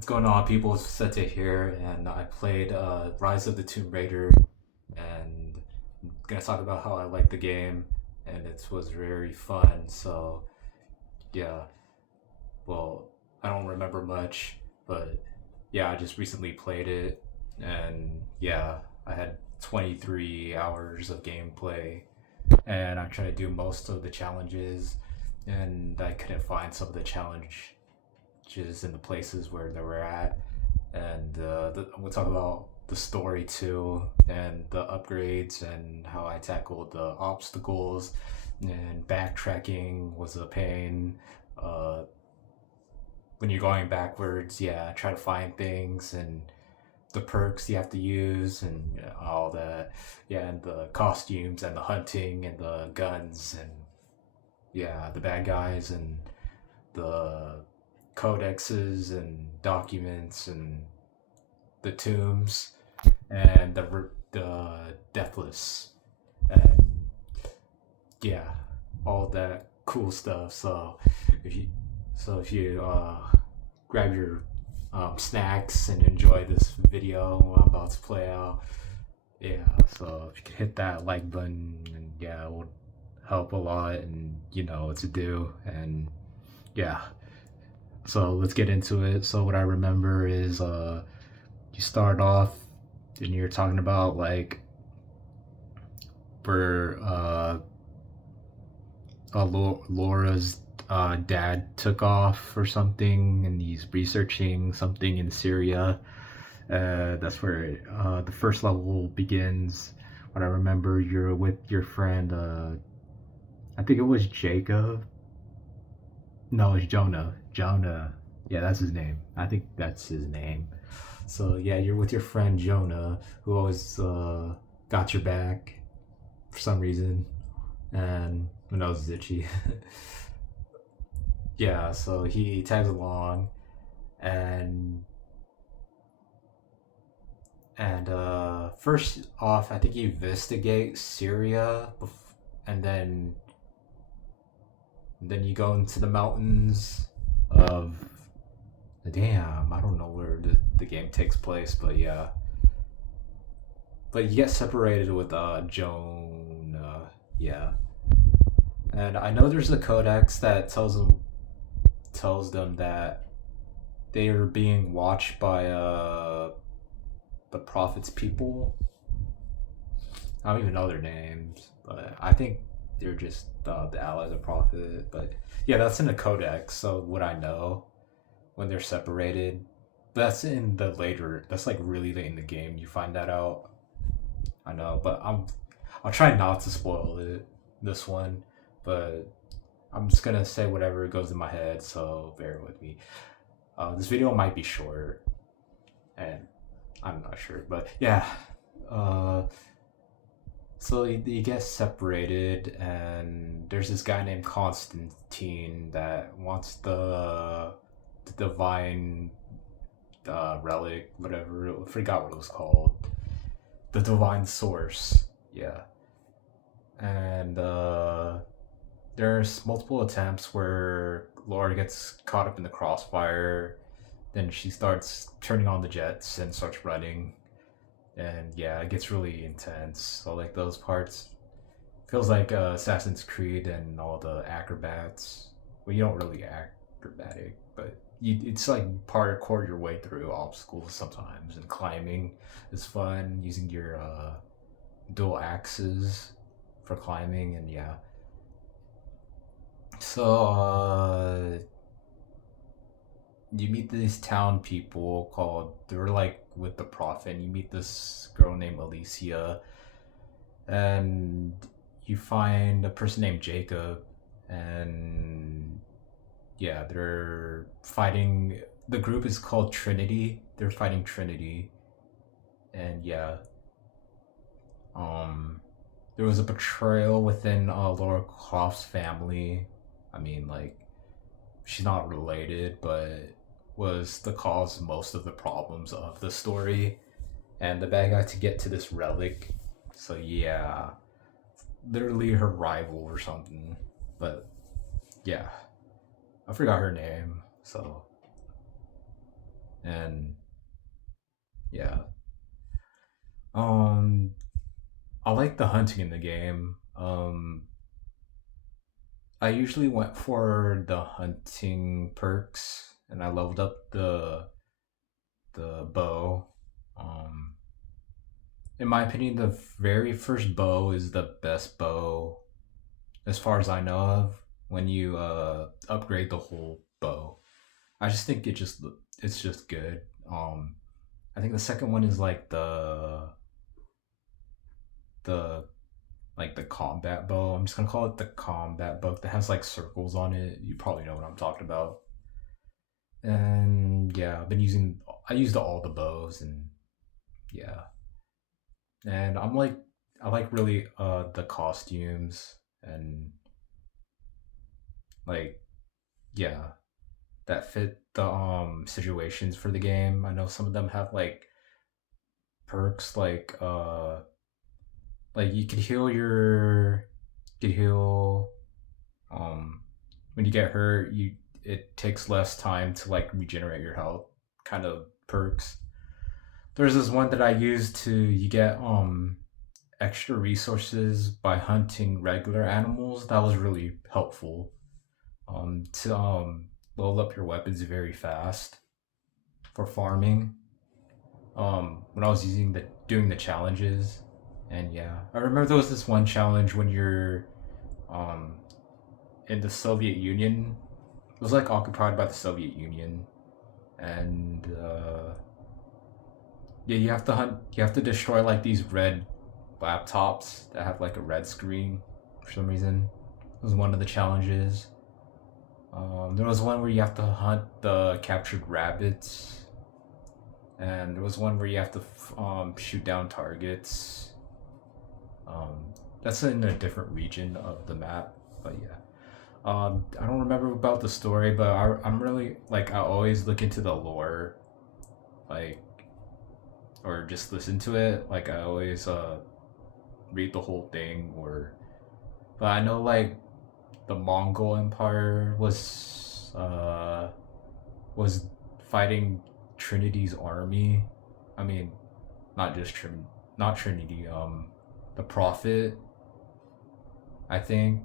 What's going on, people? It's Sete here, and I played Rise of the Tomb Raider, and I'm gonna talk about how I like the game, and it was very fun. So yeah, well, I don't remember much, but yeah, I just recently played it, and yeah, I had 23 hours of gameplay, and I tried to do most of the challenges, and I couldn't find some of the challenges in the places where they were at, and we'll talk about the story too, and the upgrades, and how I tackled the obstacles. And backtracking was a pain. Uh, when you're going backwards, yeah, try to find things and the perks you have to use and all that. Yeah, and the costumes and the hunting and the guns and yeah, the bad guys and the codexes and documents and the tombs and the deathless, and yeah, all that cool stuff. If you if you grab your snacks and enjoy this video I'm about to play out, yeah. So if you could hit that like button, and yeah, it would help a lot, and you know what to do, and yeah. So let's get into it. So what I remember is you start off and you're talking about like where Laura's dad took off or something, and he's researching something in Syria. That's where the first level begins. What I remember, you're with your friend. I think it was Jacob. No, it's Jonah. Jonah. Yeah, that's his name. I think that's his name. So yeah, you're with your friend Jonah, who always got your back for some reason, and my nose is itchy. Yeah, so he tags along, and first off, I think you investigate Syria, and then you go into the mountains of. Damn, I don't know where the game takes place, but yeah. But you get separated with Joan, yeah. And I know there's a codex that tells them that they are being watched by the prophet's people. I don't even know their names, but I think they're just the allies of prophet. But yeah, that's in the codex. So would I know when they're separated? That's in the later. That's like really late in the game. You find that out. I know, but I'll try not to spoil it. This one, but I'm just gonna say whatever goes in my head. So bear with me. This video might be short, and I'm not sure, but yeah. Uh, so you get separated, and there's this guy named Constantine that wants the divine relic, whatever. I forgot what it was called. The divine source. Yeah, and there's multiple attempts where Laura gets caught up in the crossfire. Then she starts turning on the jets and starts running, and yeah, it gets really intense. So like those parts feels like Assassin's Creed and all the acrobats. Well, you don't really acrobatic, but it's like parkour your way through obstacles sometimes, and climbing is fun using your dual axes for climbing, and yeah. So you meet these town people called, they're like with the prophet, and you meet this girl named Alicia, and you find a person named Jacob, and yeah, they're fighting. The group is called Trinity. They're fighting Trinity, and yeah, um, there was a betrayal within Laura Croft's family. I mean, like, she's not related, but was the cause of most of the problems of the story. And the bad guy to get to this relic. So yeah, literally her rival or something. But yeah, I forgot her name. So and yeah. Um, I like the hunting in the game. I usually went for the hunting perks, and I leveled up the bow. Um, in my opinion, the very first bow is the best bow as far as I know of. When you upgrade the whole bow, I just think it's just good. I think the second one is like the the combat bow. I'm just gonna call it the combat bow that has like circles on it. You probably know what I'm talking about. And yeah, I used all the bows, and yeah. And I like really the costumes, and like yeah, that fit the situations for the game. I know some of them have like perks like you could heal um when you get hurt, you it takes less time to like regenerate your health kind of perks. There's this one that I used to you get extra resources by hunting regular animals. That was really helpful. To level up your weapons very fast for farming. When I was doing the challenges, and yeah, I remember there was this one challenge when you're um in the Soviet Union. It was like occupied by the Soviet Union, and yeah, You have to destroy like these red laptops that have like a red screen for some reason. It was one of the challenges. There was one where you have to hunt the captured rabbits, and there was one where you have to shoot down targets. That's in a different region of the map, but yeah. I don't remember about the story, but I'm really like I always look into the lore, like or just listen to it. Like I always read the whole thing, or but I know like the Mongol Empire was fighting Trinity's army. I mean, not just not Trinity. The Prophet, I think,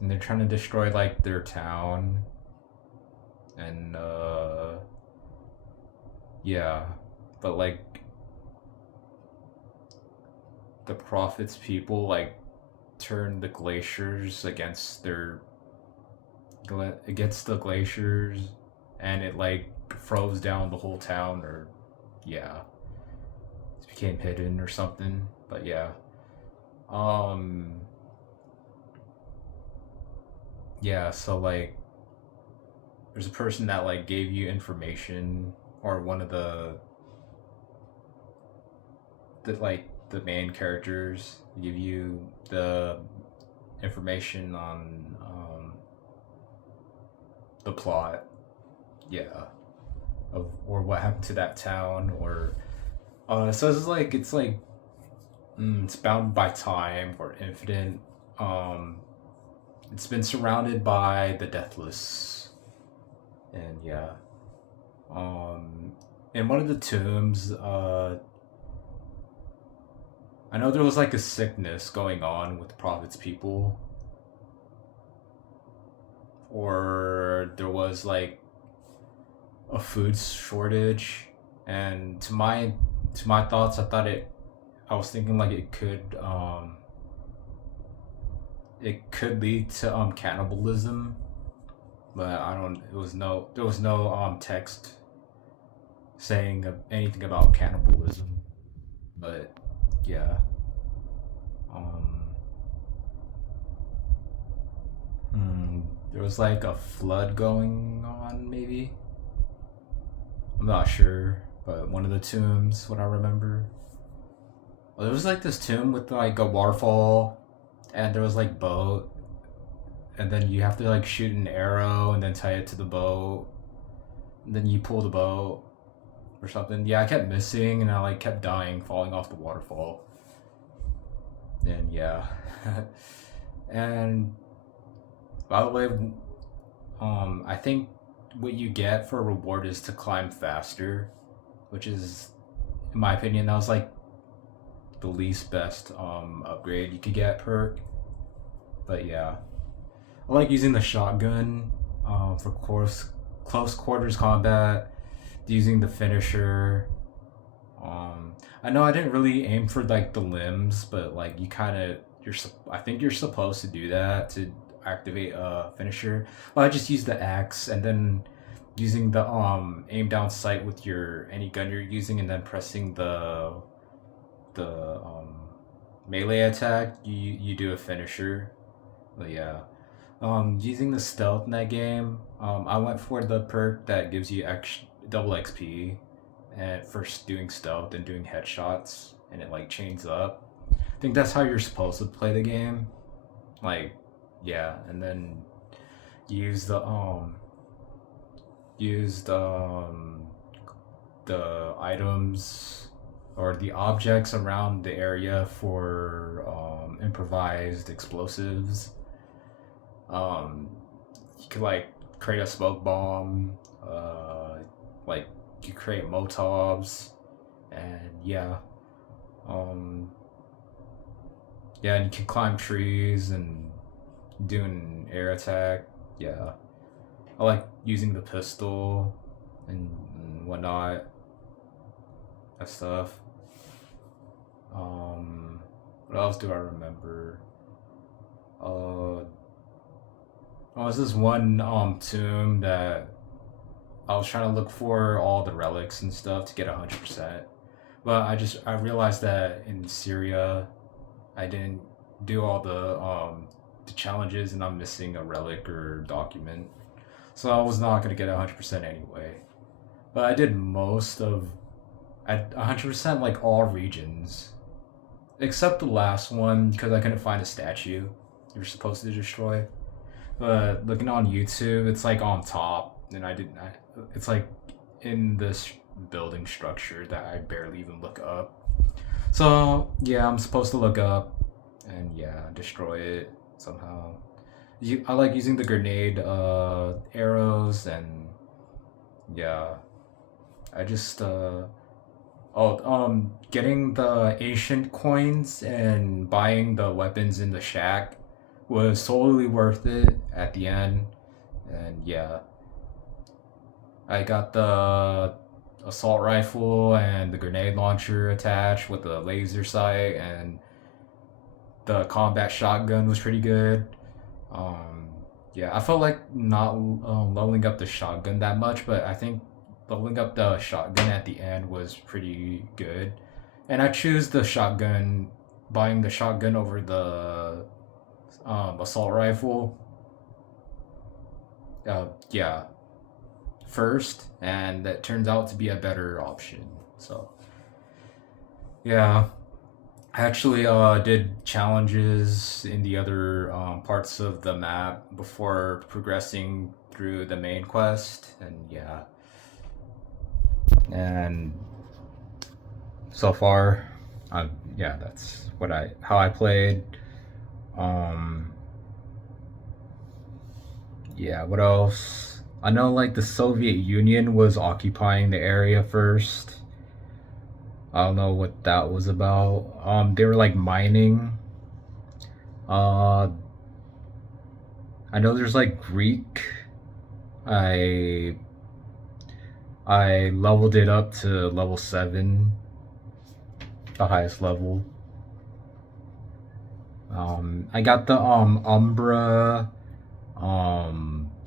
and they're trying to destroy like their town, and yeah, but like the Prophet's people like turned the glaciers against the glaciers, and it like froze down the whole town, or yeah, it became hidden or something. But yeah, um, yeah. So like, there's a person that like gave you information, or one of the main characters give you the information on the plot, yeah, of or what happened to that town, or so it's like it's bound by time or infinite. Um, it's been surrounded by the deathless, and yeah. Um, in one of the tombs, I know there was like a sickness going on with the prophet's people, or there was like a food shortage, and to my thoughts, I was thinking like it could lead to cannibalism, but I don't. It was no there was no text saying anything about cannibalism, but yeah. Um, hmm, there was like a flood going on, maybe. I'm not sure, but one of the tombs, what I remember. Well, there was like this tomb with like a waterfall, and there was like boat, and then you have to like shoot an arrow and then tie it to the boat, and then you pull the boat or something. Yeah, I kept missing, and I like kept dying, falling off the waterfall. And yeah, and by the way, I think what you get for a reward is to climb faster, which is, in my opinion, that was like the least best upgrade you could get perk. But yeah, I like using the shotgun for close quarters combat, using the finisher. I know I didn't really aim for like the limbs, but like you kind of I think you're supposed to do that to activate a finisher. Well, I just use the axe and then using the aim down sight with your any gun you're using, and then pressing the melee attack. You do a finisher. But yeah, using the stealth in that game, I went for the perk that gives you double XP at first doing stealth and doing headshots, and it like chains up. I think that's how you're supposed to play the game. Like, yeah, and then use the items or the objects around the area for improvised explosives. Um, you could like create a smoke bomb, like you create Molotovs, and yeah, um, yeah, and you can climb trees and do an air attack. Yeah, I like using the pistol and whatnot, that stuff. What else do I remember? Oh, was this one tomb that I was trying to look for all the relics and stuff to get 100%. But I realized that in Syria I didn't do all the challenges, and I'm missing a relic or document. So I was not gonna get 100% anyway. But I did most of at 100% like all regions. Except the last one because I couldn't find a statue you're supposed to destroy. But looking on YouTube, it's like on top, and it's like in this building structure that I barely even look up. So yeah, I'm supposed to look up and yeah, destroy it somehow. I like using the grenade arrows, and yeah, I just getting the ancient coins and buying the weapons in the shack was totally worth it at the end. And yeah, I got the assault rifle and the grenade launcher attached with the laser sight, and the combat shotgun was pretty good. Um, yeah, I felt like not leveling up the shotgun that much, but I think leveling up the shotgun at the end was pretty good. And I choose the shotgun, buying the shotgun over the assault rifle. Yeah, first, and that turns out to be a better option. So yeah, I actually did challenges in the other parts of the map before progressing through the main quest, and yeah, and so far, yeah, that's how I played. Um, yeah, what else? I know like the Soviet Union was occupying the area first. I don't know what that was about. They were like mining. Uh, I know there's like Greek. I I leveled it up to level 7, the highest level. I got the Umbra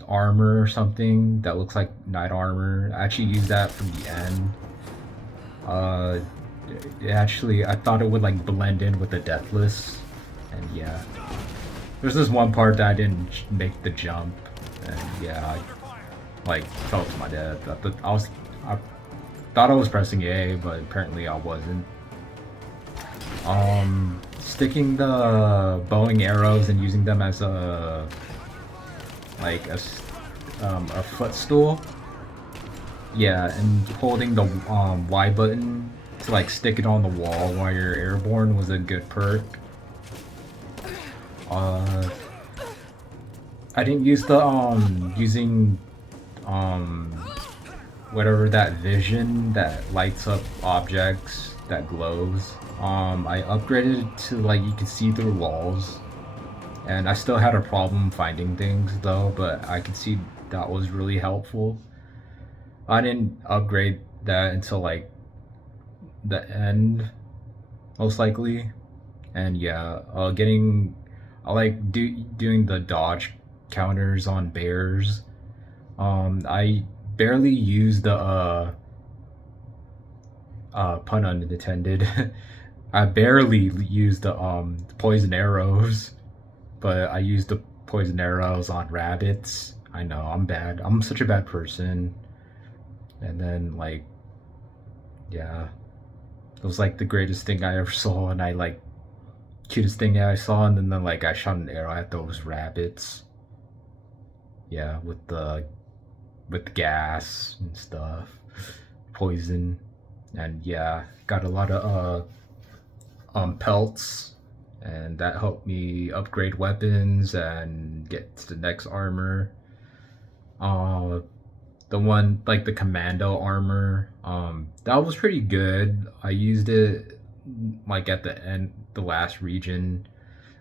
armor or something that looks like knight armor. I actually used that from the end. Uh, I thought it would like blend in with the Deathless, and yeah. There's this one part that I didn't make the jump, and yeah, I like fell to my death. I thought I was pressing A, but apparently I wasn't. Sticking the bowing arrows and using them as like a footstool. Yeah, and holding the Y button to like stick it on the wall while you're airborne was a good perk. I didn't use the using um whatever that vision that lights up objects that glows. I upgraded it to like you can see through walls, and I still had a problem finding things though, but I could see that was really helpful. I didn't upgrade that until like the end, most likely, and yeah, I like doing the dodge counters on bears. I barely use the pun unintended. I barely use the poison arrows, but I use the poison arrows on rabbits. I know I'm bad. I'm such a bad person. And then like yeah, it was like the greatest thing I ever saw, and I like cutest thing I saw, and then like I shot an arrow at those rabbits. Yeah, with the gas and stuff, poison, and yeah, got a lot of pelts, and that helped me upgrade weapons and get to the next armor. Uh, the one like the commando armor, that was pretty good. I used it like at the end, the last region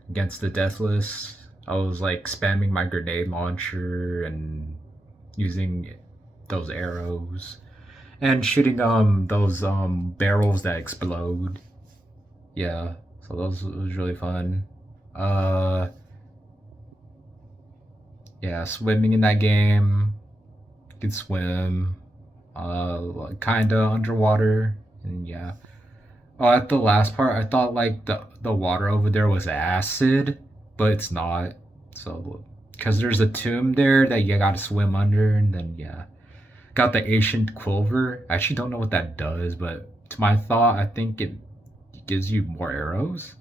against the Deathless. I was like spamming my grenade launcher and using those arrows and shooting those barrels that explode. Yeah, so those was really fun. Uh, yeah, swimming in that game. You could swim. Kind of underwater, and yeah. Oh, at the last part, I thought like the water over there was acid, but it's not. So, because there's a tomb there that you gotta swim under, and then yeah, got the ancient quiver. I actually don't know what that does, but to my thought, I think it gives you more arrows.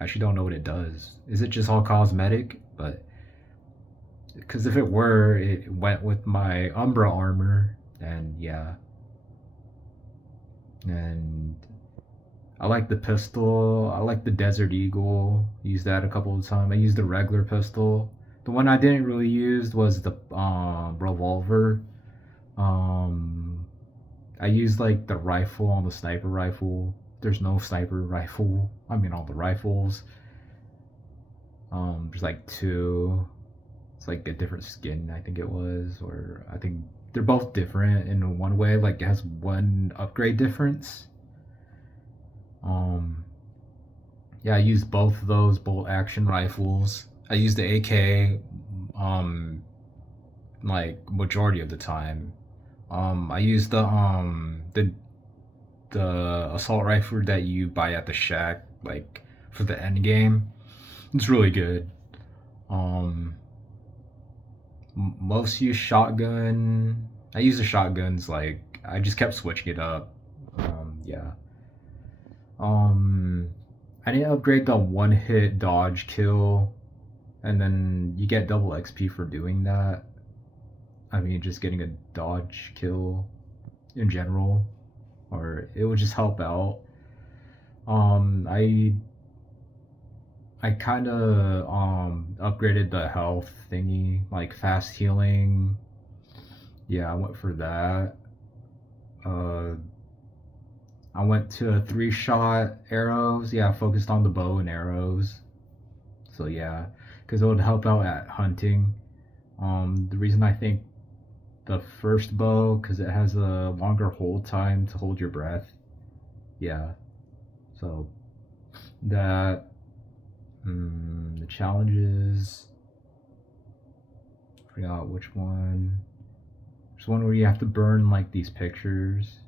I actually don't know what it does. Is it just all cosmetic? But because if it were, it went with my Umbra armor, and yeah, and I like the pistol. I like the Desert Eagle. Used that a couple of times. I used the regular pistol. The one I didn't really use was the revolver. Um, I used like the rifle on the sniper rifle. There's no sniper rifle. I mean, all the rifles. There's like two. It's like a different skin, I think it was, or I think they're both different in one way. Like it has one upgrade difference. Um, yeah, I used both of those bolt action rifles. I used the AK, um, like majority of the time. I used the assault rifle that you buy at the shack, like for the end game. It's really good. Um, most use shotgun. I use the shotguns like I just kept switching it up. Yeah. Um, I didn't upgrade the one hit dodge kill, and then you get double XP for doing that. I mean, just getting a dodge kill in general, or it would just help out. Um, I I kind of upgraded the health thingy, like fast healing. Yeah, I went for that. Uh, I went to a three shot arrows. Yeah, I focused on the bow and arrows. So yeah, because it would help out at hunting. The reason I think the first bow, because it has a longer hold time to hold your breath. Yeah, so that the challenges. I forgot which one. There's one where you have to burn like these pictures.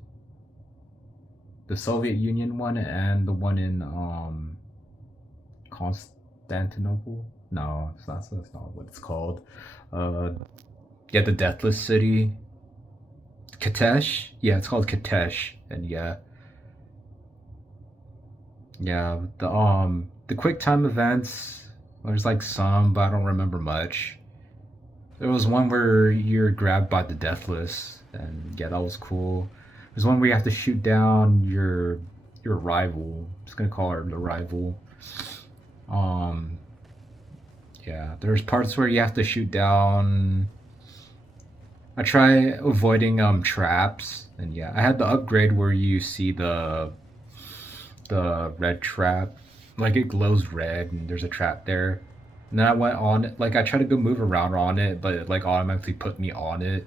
The Soviet Union one and the one in Constantinople. No, that's not what it's called. Uh, yeah, the Deathless City. Katesh. Yeah, it's called Katesh, and yeah, yeah. The quick time events. There's like some, but I don't remember much. There was one where you're grabbed by the Deathless, and yeah, that was cool. There's one where you have to shoot down your rival. I'm just gonna call her the rival. Um, yeah, there's parts where you have to shoot down I try avoiding traps, and yeah, I had the upgrade where you see the red trap, like it glows red, and there's a trap there. And then I went on it, like I tried to go move around on it, but it like automatically put me on it,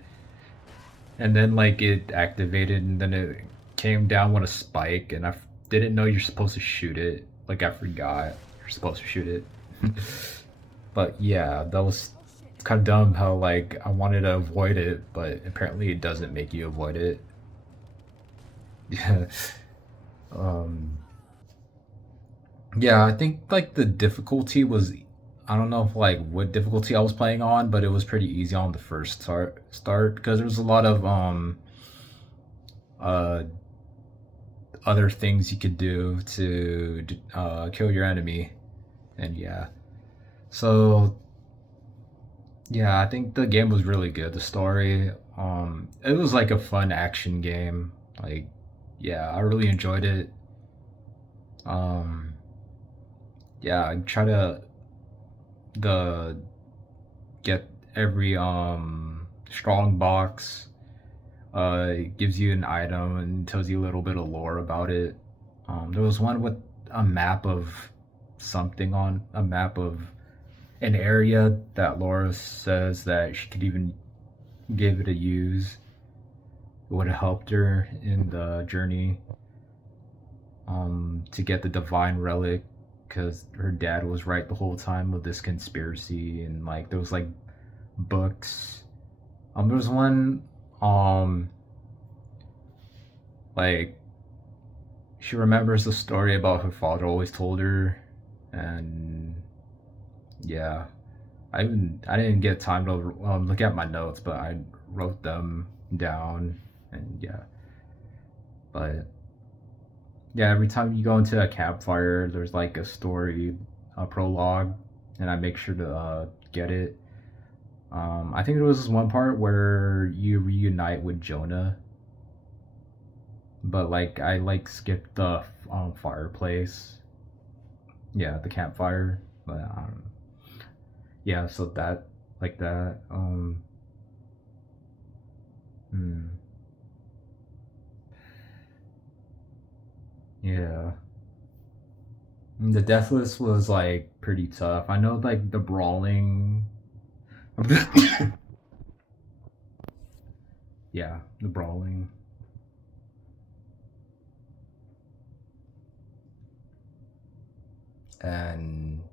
and then like it activated, and then it came down with a spike, and didn't know you're supposed to shoot it. Like I forgot you're supposed to shoot it. But yeah, that was kind of dumb how like I wanted to avoid it, but apparently it doesn't make you avoid it. Yeah. Um yeah, I think like the difficulty was, I don't know if like what difficulty I was playing on, but it was pretty easy on the first start because there was a lot of uh other things you could do to kill your enemy. And yeah. So yeah, I think the game was really good. The story, it was like a fun action game. Like, yeah, I really enjoyed it. Um, yeah, I try to the get every strong box. It gives you an item and tells you a little bit of lore about it. There was one with a map of something on a map of an area that Laura says that she could even give it a use. It would have helped her in the journey to get the divine relic because her dad was right the whole time with this conspiracy, and like there was like books. There was one um like she remembers the story about her father always told her, and yeah, I didn't get time to look at my notes, but I wrote them down, and yeah. But yeah, every time you go into a campfire, there's like a story, a prologue, and I make sure to get it. I think there was this one part where you reunite with Jonah, but like I like skipped the fireplace. Yeah, the campfire. But yeah, so that like that. Hmm, yeah. The Deathless was like pretty tough. I know like the brawling. Yeah, the brawling. And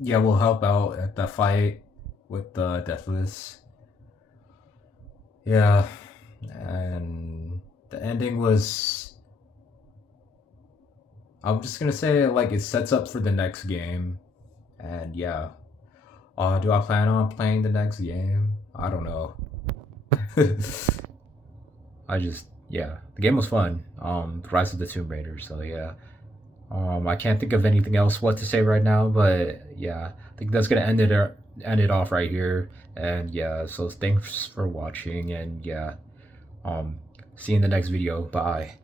yeah, we'll help out at the fight with the Deathless. Yeah, and the ending was. I'm just gonna say like it sets up for the next game, and yeah. Do I plan on playing the next game? I don't know. I just yeah, the game was fun. Rise of the Tomb Raider. So yeah. I can't think of anything else what to say right now, but yeah, I think that's gonna end it off right here. And yeah, so thanks for watching, and yeah, um, see you in the next video. Bye.